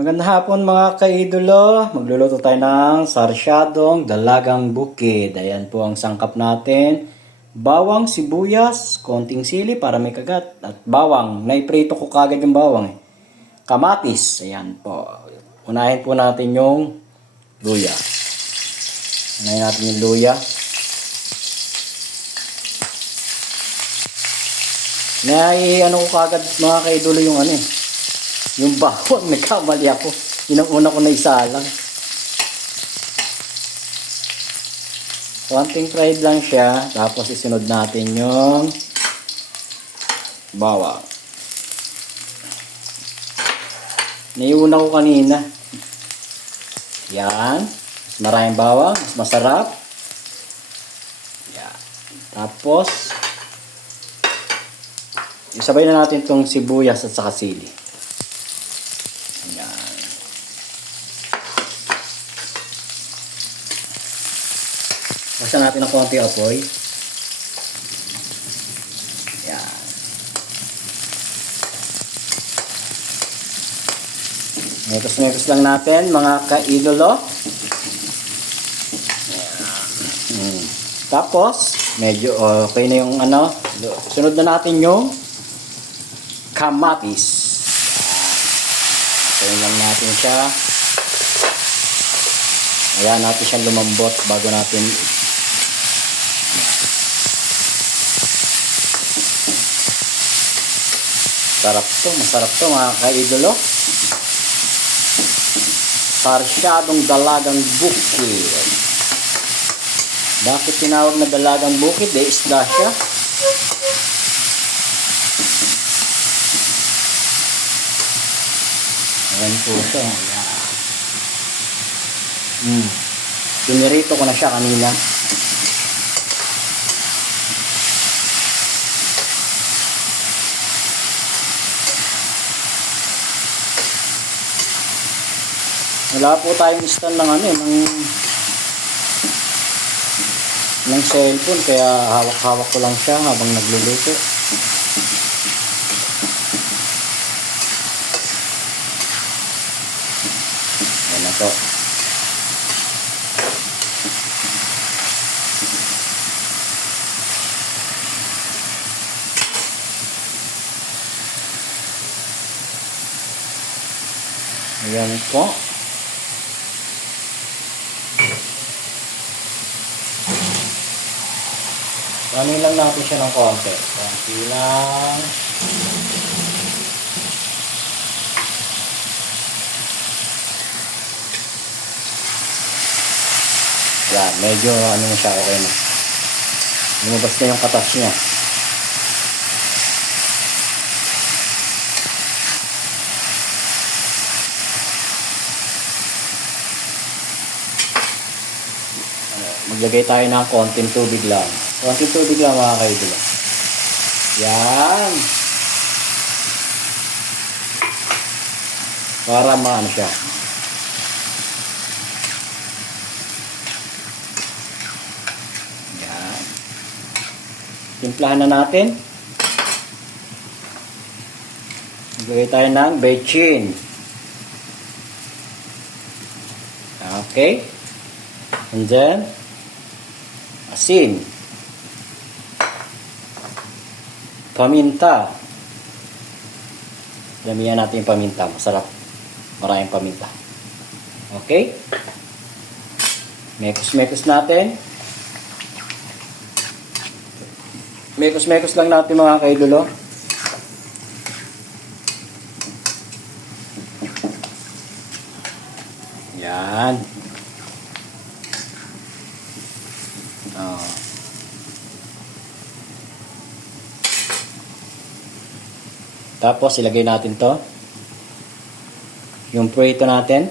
Magandang hapon mga kaidolo. Magluluto tayo ng sarsyadong dalagang bukid. Ayan po ang sangkap natin. Bawang, sibuyas, konting sili para may kagat. At bawang. Naiprito ko kagad yung bawang. Kamatis. Ayan po. Unahin po natin yung luya. Unahin natin yung luya. Ano ko kagad mga kaidolo yung yung bawang, nagkamali ako. Inang-una ko na isalang. Konting fried lang siya. Tapos isunod natin yung bawang. Naiuna ko kanina. Yan. Mas maraming bawang. Mas masarap. Yan. Tapos, isabay na natin itong sibuyas at saka sili. Yan. Basta natin ng konti apoy. Yan. Mekos-mekos lang natin mga kaidolo. Yan. Tapos, medyo okay na yung sunod na natin yung kamatis. Ayan lang natin siya. Ayan natin siya lumambot bago natin masarap to mga kaidolo. Sarsyadong dalagang bukid. Bakit tinawag na dalagang bukid? Isda siya. Ayan po siya. Pinirito ko na siya kanina. Wala po tayong stand ng cellphone, kaya hawak-hawak ko lang siya habang nagluluto. Ayan na to. Ayan po. Panin lang natin siya ng konti. Konti lang. Yan, medyo na siya, okay na. Lumabas na yung katas niya. Maglagay tayo ng konting tubig lang. Konting tubig lang mga kaidolo. Yan. Para maano siya. Yan. Timplahan na natin. Maglagay tayo ng bechin. Okay. And then, asin, paminta. Damihan natin yung paminta. Masarap. Maraming paminta. Okay? Mekos-mekos natin. Mekos-mekos lang natin mga kaidolo. Yan. Tapos ilagay natin to, yung prito natin.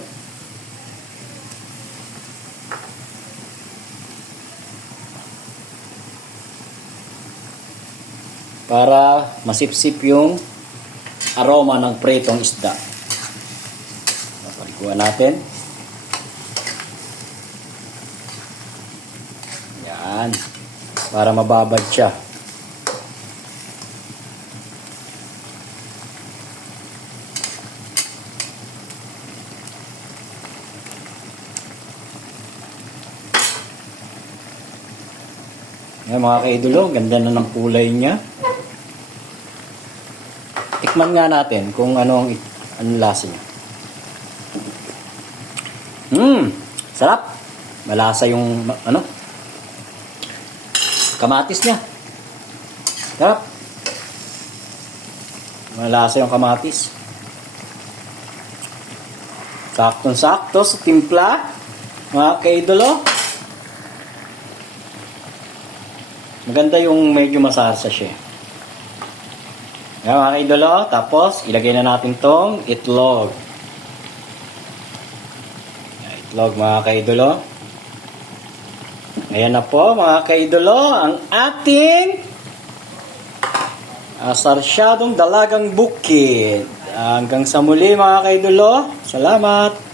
Para masipsip yung aroma ng pritong isda. Palikuan natin. Yan. Para mababad siya. Ayan, mga kaidolo, ganda na ng kulay niya. Tikman nga natin kung ano ang lasa niya. Sarap. Malasa yung kamatis niya. Sarap. Malasa yung kamatis. Saktong-sakto sa timpla, mga kaidolo. Maganda yung medyo masarsa siya. Ayan, mga kaidolo. Tapos, ilagay na natin tong itlog. Itlog, mga kaidolo. Ayan na po, mga kaidolo, ang ating sarsyadong dalagang bukid. Hanggang sa muli, mga kaidolo. Salamat!